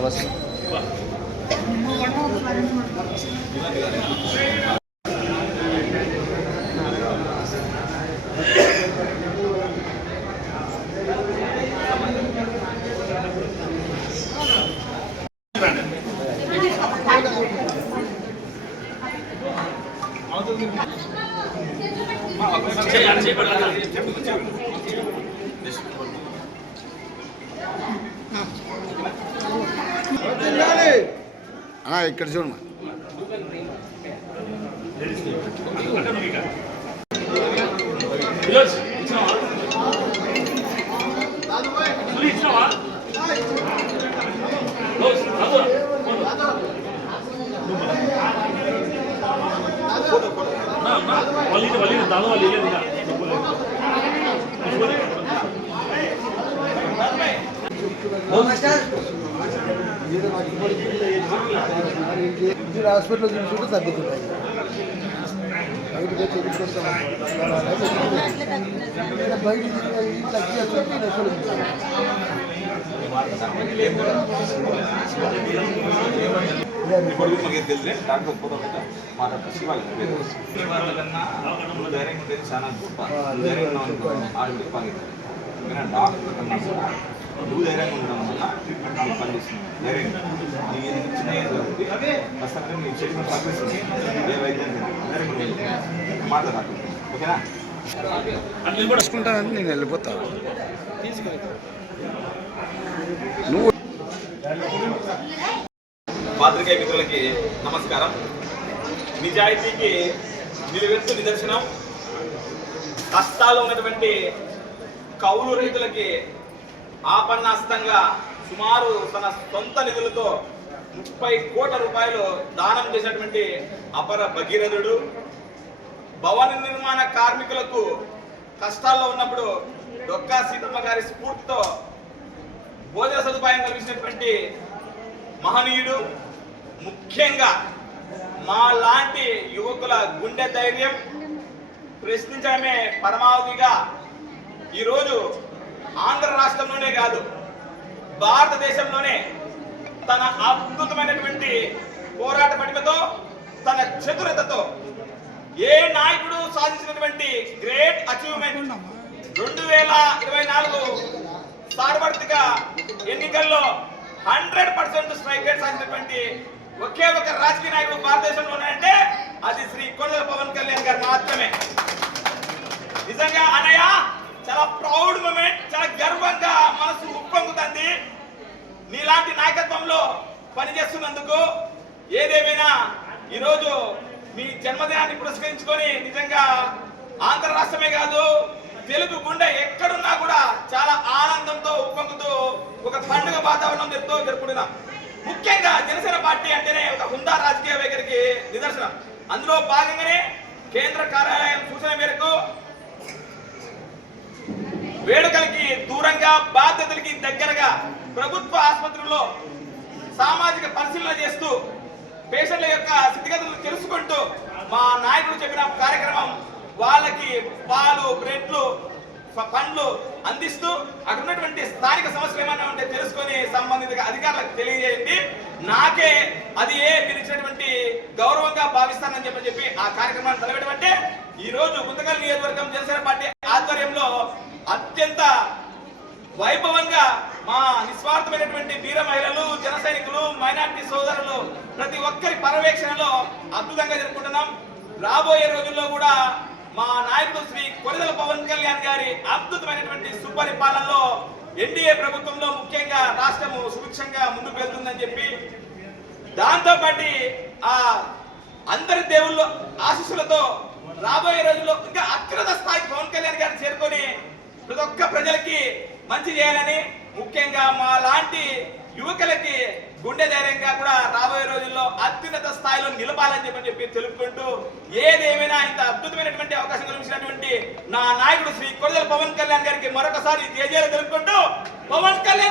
అవసరం. ఇక్కడ చూడమ్మా. హాస్పిటల్లో చూసుకుంటే తగ్గుతున్నాయి. బయటకు నువ్వు ధైర్యంగా ఉండడం వల్ల నీకు పనిచేస్తుంది. ధైర్యంగా నీకు చిన్న ఏజ్ కాబట్టి ప్రస్తుతం నీ చేసిన పనిపిస్తుంది. ఏ వైద్యం ధైర్యంగా మాట్లాడాలి. ఓకేనా? అట్లా కూడా వేసుకుంటానంటే నేను వెళ్ళిపోతాను. నువ్వు పాత్రికేయ మిత్రులకి నమస్కారం. నిజాయితీకి నిలువెత్తు నిదర్శనం. కష్టాల్లో ఉన్నటువంటి కౌలు రైతులకి ఆపన్నాస్తంగా సుమారు తన సొంత నిధులతో 30 కోట్ల రూపాయలు దానం చేసినటువంటి అపర భగీరథుడు. భవన నిర్మాణ కార్మికులకు కష్టాల్లో ఉన్నప్పుడు డొక్కా సీతమ్మ గారి స్ఫూర్తితో భోజన సదుపాయం కల్పించినటువంటి మహనీయుడు. ముఖ్యంగా మా లాంటి యువకుల గుండె ధైర్యం ప్రశ్నించడమే పరమావధిగా ఈరోజు ఆంధ్ర రాష్ట్రంలోనే కాదు భారతదేశంలోనే తన అద్భుతమైనటువంటి పోరాట పటిమతో తన చతురతతో ఏ నాయకుడు సాధించినటువంటి గ్రేట్ అచీవ్మెంట్ 2024 సార్వత్రిక ఎన్నికల్లో 100% స్ట్రైక్ రేట్ సాధించినటువంటి ఒకే ఒక రాజకీయ నాయకుడు భారతదేశంలోనే అంటే అది శ్రీ కొణిదెల పవన్ కళ్యాణ్ గారు మాత్రమే. నిజంగా అన్నయ్య చాలా ప్రౌడ్ మూమెంట్, చాలా గర్వంగా మనసు ఉప్పొంగుతుంది నీలాంటి నాయకత్వంలో పనిచేస్తున్నందుకు. ఏదేమైనా ఈరోజు మీ జన్మదినాన్ని పురస్కరించుకొని నిజంగా ఆంధ్ర రాష్ట్రమే కాదు తెలుగు గుండె ఎక్కడున్నా కూడా చాలా ఆనందంతో ఉప్పొంగుతూ ఒక పండుగ వాతావరణం జరుపుకుంటున్నాం. ముఖ్యంగా జనసేన పార్టీ అంటేనే ఒక హుందా రాజకీయ వైఖరికి నిదర్శనం. అందులో భాగంగానే కేంద్ర కార్యాలయం సూచన మేరకు వేడుకలకి దూరంగా బాధ్యతలకి దగ్గరగా ప్రభుత్వ ఆసుపత్రుల్లో సామాజిక పరిశీలన చేస్తూ పేషెంట్ల యొక్క స్థితిగతులు తెలుసుకుంటూ మా నాయకుడు చెప్పిన కార్యక్రమం వాళ్ళకి పాలు బ్రెడ్లు పండ్లు అందిస్తూ అక్కడ ఉన్నటువంటి స్థానిక సమస్యలు ఏమైనా ఉంటే తెలుసుకొని సంబంధిత అధికారులకు తెలియజేయండి. నాకే అది మీరు ఇచ్చినటువంటి గౌరవంగా భావిస్తానని చెప్పి ఆ కార్యక్రమాన్ని తలపెట్టమంటే ఈ రోజు గుంతకల్ నియోజకవర్గం జనసేన పార్టీ ఆధ్వర్యంలో అత్యంత వైభవంగా మా నిస్వార్థమైనటువంటి వీర మహిళలు, జన సైనికులు, మైనార్టీ సోదరులు ప్రతి ఒక్కరి పర్యవేక్షణలో అద్భుతంగా జరుపుకుంటున్నాం. రాబోయే రోజుల్లో కూడా మా నాయకుడు శ్రీ కొణిదెల పవన్ కళ్యాణ్ గారి అద్భుతమైనటువంటి సుపరిపాలనలో ఎన్డీఏ ప్రభుత్వంలో ముఖ్యంగా రాష్ట్రము సుభిక్షంగా ముందుకు వెళ్తుందని చెప్పి దాంతో పాటు ఆ అందరి దేవుళ్ళ ఆశీస్సులతో రాబోయే రోజుల్లో ఇంకా అత్యున్నత స్థాయికి పవన్ కళ్యాణ్ గారు చేరుకొని ప్రతి ఒక్క ప్రజలకి మంచి చేయాలని, ముఖ్యంగా మా లాంటి యువకులకి గుండె ధైర్యంగా కూడా రాబోయే రోజుల్లో అత్యున్నత స్థాయిలో నిలపాలని చెప్పి తెలుపుకుంటూ ఏదేమైనా ఇంత అద్భుతమైనటువంటి అవకాశం కల్పించినటువంటి నా నాయకుడు శ్రీ కొణిదెల పవన్ కళ్యాణ్ గారికి మరొకసారి జేజేలు తెలుపుకుంటూ పవన్ కళ్యాణ్